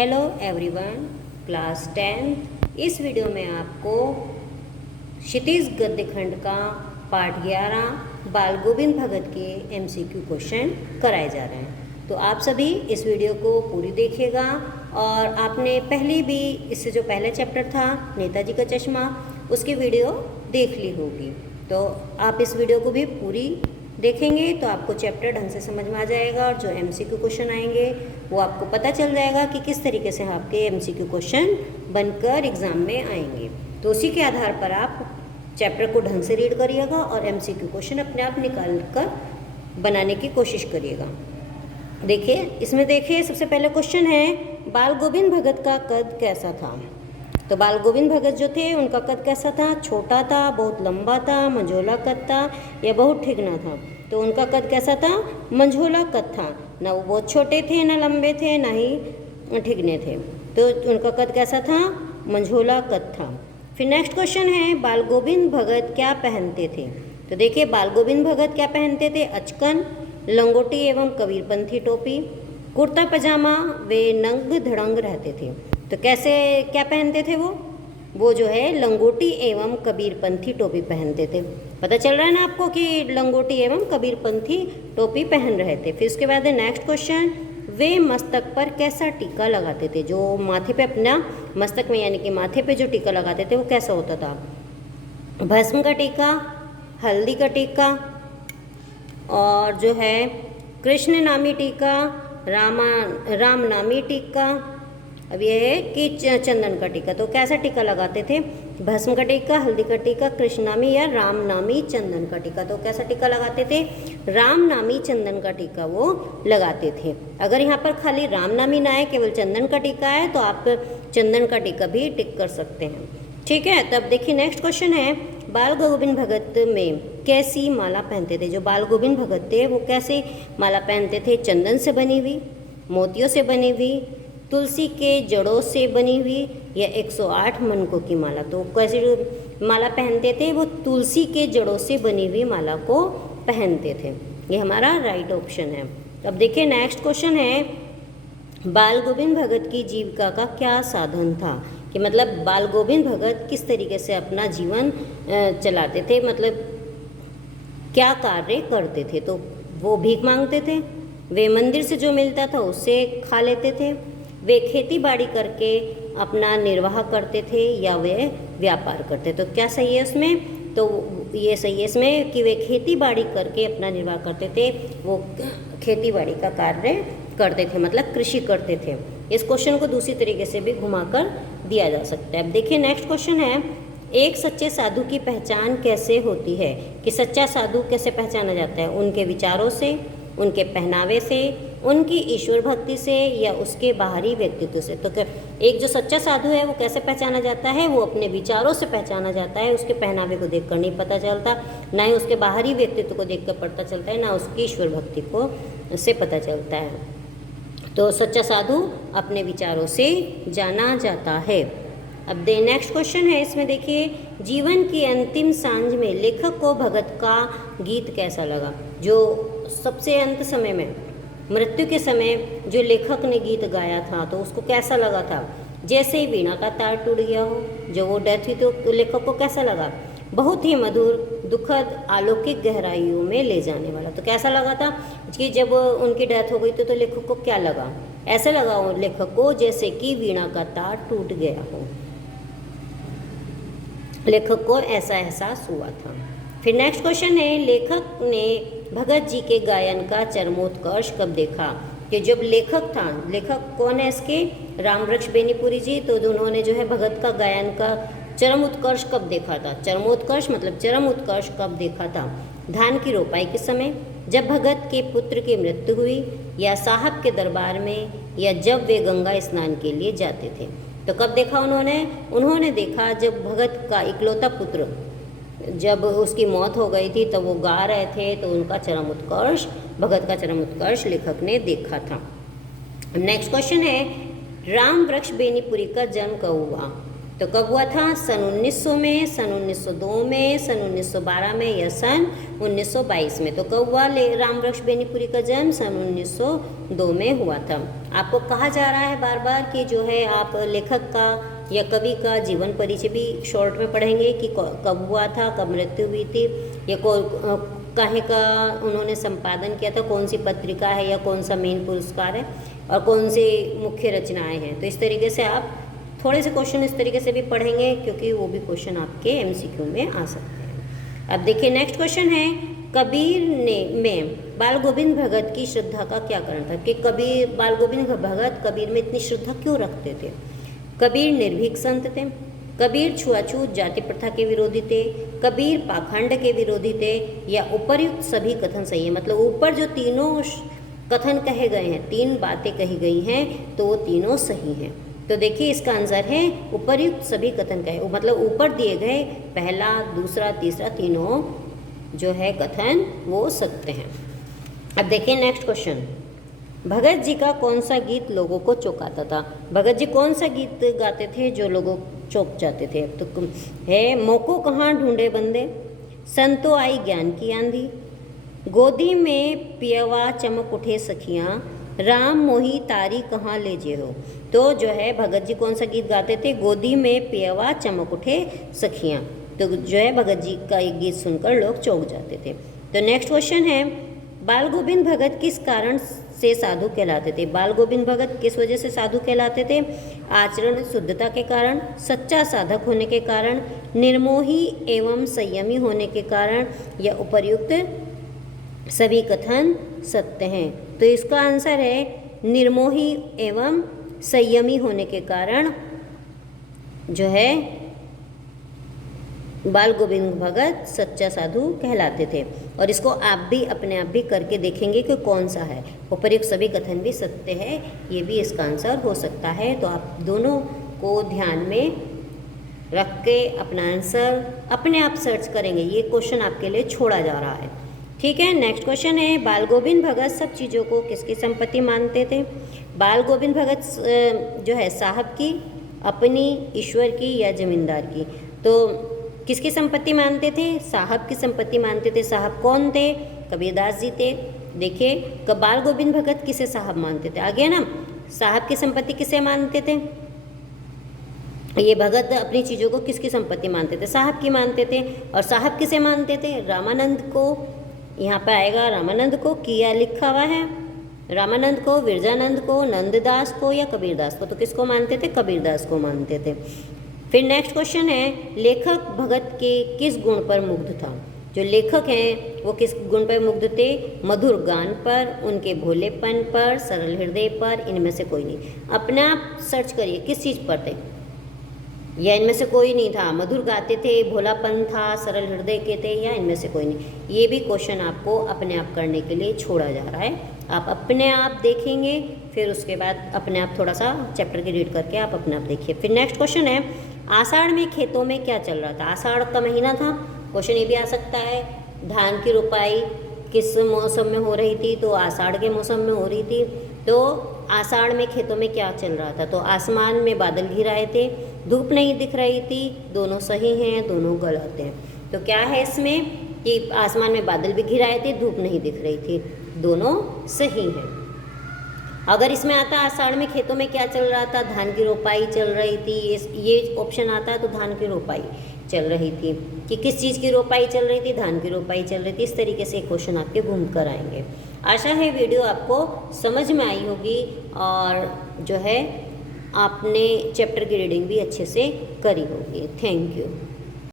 Hello everyone, class 10। इस video में आपको क्षितिज गद्य खंड का पाठ 11 बाल गोविंद भगत के एमसीक्यू क्वेश्चन कराए जा रहे हैं। तो आप सभी इस वीडियो को पूरी देखिएगा। और आपने पहले भी इससे जो पहला चैप्टर था नेताजी का चश्मा, उसकी वीडियो देख ली होगी। तो आप इस वीडियो को भी पूरी देखेंगे तो आपको चैप्टर ढंग से समझ में आ जाएगा और जो एमसीक्यू क्वेश्चन आएंगे वो आपको पता चल जाएगा कि किस तरीके से आपके एमसीक्यू क्वेश्चन बनकर एग्ज़ाम में आएंगे। तो उसी के आधार पर आप चैप्टर को ढंग से रीड करिएगा और एमसीक्यू क्वेश्चन अपने आप निकाल कर बनाने की कोशिश करिएगा। देखिए, इसमें देखिए सबसे पहले क्वेश्चन है बाल गोविंद भगत का कद कैसा था। तो बाल गोविंद भगत जो थे उनका कद कैसा था? छोटा था, बहुत लंबा था, मंझोला कद था या बहुत ठिगना था? तो उनका कद कैसा था? मंझोला कद था। ना वो बहुत छोटे थे, ना लंबे थे, ना ही ठिगने थे। तो उनका कद कैसा था? मंझोला कद था। फिर नेक्स्ट क्वेश्चन है बाल गोविंद भगत क्या पहनते थे। तो देखिए, बाल गोविंद भगत क्या पहनते थे? अचकन, लंगोटी एवं कबीरपंथी टोपी, कुर्ता पजामा, वे नंग धड़ंग रहते थे। तो कैसे क्या पहनते थे वो जो है लंगोटी एवं कबीरपंथी टोपी पहनते थे। पता चल रहा है ना आपको कि लंगोटी एवं कबीरपंथी टोपी पहन रहे थे। फिर उसके बाद है नेक्स्ट क्वेश्चन, वे मस्तक पर कैसा टीका लगाते थे। जो माथे पे अपना मस्तक में यानी कि माथे पे जो टीका लगाते थे वो कैसा होता था? भस्म का टीका, हल्दी का टीका, और जो है कृष्ण नामी टीका, राम नामी टीका, अब ये है कि चंदन का टीका। तो कैसा टीका लगाते थे? भस्म का टीका, हल्दी का टीका, कृष्ण नामी या राम नामी चंदन का टीका। तो कैसा टीका लगाते थे? राम नामी चंदन का टीका वो लगाते थे। अगर यहाँ पर खाली राम नामी ना है, केवल चंदन का टीका है, तो आप चंदन का टीका भी टिक कर सकते हैं। ठीक है, तब देखिए नेक्स्ट क्वेश्चन है बाल गोविंद भगत में कैसी माला पहनते थे। जो बाल गोविंद भगत थे वो कैसे माला पहनते थे? चंदन से बनी हुई, मोतियों से बनी हुई, तुलसी के जड़ों से बनी हुई या 108 मनकों की माला। तो कैसे माला पहनते थे? वो तुलसी के जड़ों से बनी हुई माला को पहनते थे। ये हमारा राइट ऑप्शन है। अब देखिए नेक्स्ट क्वेश्चन है बाल गोविंद भगत की जीविका का क्या साधन था। कि मतलब बाल गोविंद भगत किस तरीके से अपना जीवन चलाते थे, मतलब क्या कार्य करते थे। तो वो भीख मांगते थे, वे मंदिर से जो मिलता था उससे खा लेते थे, वे खेती बाड़ी करके अपना निर्वाह करते थे या वे व्यापार करते। तो क्या सही है उसमें? तो ये सही है इसमें कि वे खेती बाड़ी करके अपना निर्वाह करते थे। वो खेती बाड़ी का कार्य करते थे, मतलब कृषि करते थे। इस क्वेश्चन को दूसरी तरीके से भी घुमाकर दिया जा सकता है। अब देखिए नेक्स्ट क्वेश्चन है एक सच्चे साधु की पहचान कैसे होती है। कि सच्चा साधु कैसे पहचाना जाता है? उनके विचारों से, उनके पहनावे से, उनकी ईश्वर भक्ति से या उसके बाहरी व्यक्तित्व से। तो एक जो सच्चा साधु है वो कैसे पहचाना जाता है? वो अपने विचारों से पहचाना जाता है। उसके पहनावे को देखकर नहीं पता चलता, ना ही उसके बाहरी व्यक्तित्व को देखकर पता चलता है, ना उसकी ईश्वर भक्ति को से पता चलता है। तो सच्चा साधु अपने विचारों से जाना जाता है। अब नेक्स्ट क्वेश्चन है, इसमें देखिए जीवन की अंतिम सांझ में लेखक को भगत का गीत कैसा लगा। जो सबसे अंत समय में, मृत्यु के समय जो लेखक ने गीत गाया था तो उसको कैसा लगा था? जैसे ही वीणा का तार टूट गया हो, जो वो डेथ हुई तो लेखक को कैसा लगा? बहुत ही मधुर, दुखद, अलौकिक गहराइयों में ले जाने वाला। तो कैसा लगा था कि जब उनकी डेथ हो गई तो लेखक को क्या लगा? ऐसे लगा हो लेखक को जैसे कि वीणा का तार टूट गया हो। लेखक को ऐसा एहसास हुआ था। फिर नेक्स्ट क्वेश्चन है लेखक ने भगत जी के गायन का चरमोत्कर्ष कब देखा। कि जब लेखक था, लेखक कौन है इसके? रामवृक्ष बेनीपुरी जी। तो उन्होंने जो है भगत का गायन का चरम उत्कर्ष कब देखा था? चरमोत्कर्ष मतलब चरम उत्कर्ष कब देखा था? धान की रोपाई के समय, जब भगत के पुत्र की मृत्यु हुई, या साहब के दरबार में, या जब वे गंगा स्नान के लिए जाते थे। तो कब देखा उन्होंने देखा जब भगत का इकलौता पुत्र, जब उसकी मौत हो गई थी तब वो गा रहे थे, तो उनका चरम उत्कर्ष, भगत का चरम उत्कर्ष लेखक ने देखा था। नेक्स्ट क्वेश्चन है रामवृक्ष बेनीपुरी का जन्म कब हुआ। तो कब हुआ था? सन 1900 में, सन 1902 में, सन 1912 में या सन 1922 में। तो कब हुआ रामवृक्ष बेनीपुरी का जन्म? सन 1902 में हुआ था। आपको कहा जा रहा है बार बार कि जो है आप लेखक का या कवि का जीवन परिचय भी शॉर्ट में पढ़ेंगे कि कब हुआ था, कब मृत्यु हुई थी, या काहे का उन्होंने संपादन किया था, कौन सी पत्रिका है या कौन सा मेन पुरस्कार है और कौन सी मुख्य रचनाएं हैं। तो इस तरीके से आप थोड़े से क्वेश्चन इस तरीके से भी पढ़ेंगे क्योंकि वो भी क्वेश्चन आपके एमसीक्यू में आ सकते हैं। अब देखिए नेक्स्ट क्वेश्चन है, कबीर ने में बाल गोविंद भगत की श्रद्धा का क्या कारण था? कि कबीर बाल गोविंद भगत कबीर में इतनी श्रद्धा क्यों रखते थे? कबीर निर्भीक संत थे, कबीर छुआछूत जाति प्रथा के विरोधी थे, कबीर पाखंड के विरोधी थे, या उपर्युक्त सभी कथन सही है। मतलब ऊपर जो तीनों कथन कहे गए हैं, 3 बातें कही गई हैं तो वो तीनों सही हैं। तो देखिए इसका आंसर है उपर्युक्त सभी कथन कहे, मतलब ऊपर दिए गए पहला, दूसरा, तीसरा तीनों जो है कथन वो सत्य हैं। अब देखिए नेक्स्ट क्वेश्चन, भगत जी का कौन सा गीत लोगों को चौंकाता था? भगत जी कौन सा गीत गाते थे जो लोगों चौंक जाते थे? तो है मोको कहाँ ढूंढे बंदे, संतो आई ज्ञान की आंधी, गोदी में पियवा चमक उठे सखियाँ, राम मोही तारी कहाँ ले जे हो। तो जो है भगत जी कौन सा गीत गाते थे? गोदी में पियवा चमक उठे सखियाँ। तो जो है भगत जी का एक गीत सुनकर लोग चौंक जाते थे। तो नेक्स्ट क्वेश्चन है, बाल गोविंद भगत किस कारण से साधु कहलाते थे? बाल गोविंद भगत किस वजह से साधु कहलाते थे? आचरण शुद्धता के कारण, सच्चा साधक होने के कारण, निर्मोही एवं संयमी होने के कारण, या उपर्युक्त सभी कथन सत्य हैं। तो इसका आंसर है निर्मोही एवं संयमी होने के कारण जो है बाल गोविंद भगत सच्चा साधु कहलाते थे। और इसको आप भी अपने आप भी करके देखेंगे कि कौन सा है। उपर्युक्त सभी कथन भी सत्य है, ये भी इसका आंसर हो सकता है। तो आप दोनों को ध्यान में रख के अपना आंसर अपने आप सर्च करेंगे। ये क्वेश्चन आपके लिए छोड़ा जा रहा है, ठीक है। नेक्स्ट क्वेश्चन है, बाल गोविंद भगत सब चीज़ों को किसकी संपत्ति मानते थे? बाल गोविंद भगत जो है साहब की, अपनी, ईश्वर की या जमींदार की? तो किसकी संपत्ति मानते थे? साहब की संपत्ति मानते थे। साहब कौन थे? कबीरदास जी थे। देखिए बाल गोविंद भगत किसे साहब मानते थे? आ गया ना, साहब की संपत्ति किसे मानते थे? ये भगत अपनी चीज़ों को किसकी संपत्ति मानते थे? साहब की मानते थे। और साहब किसे मानते थे? रामानंद को। यहाँ पर आएगा रामानंद को, किया लिखा हुआ है, रामानंद को, विरजानंद को, नंददास को या कबीरदास को? तो किसको मानते थे? कबीरदास को मानते थे। फिर नेक्स्ट क्वेश्चन है, लेखक भगत के किस गुण पर मुग्ध था? जो लेखक हैं वो किस गुण पर मुग्ध थे? मधुर गान पर, उनके भोलेपन पर, सरल हृदय पर, इनमें से कोई नहीं। अपने आप सर्च करिए किस चीज़ पर थे, या इनमें से कोई नहीं था। मधुर गाते थे, भोलापन था, सरल हृदय के थे, या इनमें से कोई नहीं। ये भी क्वेश्चन आपको अपने आप करने के लिए छोड़ा जा रहा है। आप अपने आप देखेंगे, फिर उसके बाद अपने आप थोड़ा सा चैप्टर की रीड करके आप अपने आप देखिए। फिर नेक्स्ट क्वेश्चन है, आषाढ़ में खेतों में क्या चल रहा था? आषाढ़ का महीना था, क्वेश्चन ये भी आ सकता है। धान की रुपाई किस मौसम में हो रही थी? तो आषाढ़ के मौसम में हो रही थी। तो आषाढ़ में खेतों में क्या चल रहा था? तो आसमान में बादल घिर आए थे, धूप नहीं दिख रही थी। दोनों सही हैं, दोनों गलत हैं। तो क्या है इसमें कि आसमान में बादल भी घिर आए थे, धूप नहीं दिख रही थी, दोनों सही हैं। अगर इसमें आता आषाढ़ में खेतों में क्या चल रहा था? धान की रोपाई चल रही थी, ये ऑप्शन आता है तो धान की रोपाई चल रही थी। कि किस चीज़ की रोपाई चल रही थी? धान की रोपाई चल रही थी। इस तरीके से क्वेश्चन आपके घूम कर आएंगे। आशा है वीडियो आपको समझ में आई होगी और जो है आपने चैप्टर की रीडिंग भी अच्छे से करी होगी। Thank you.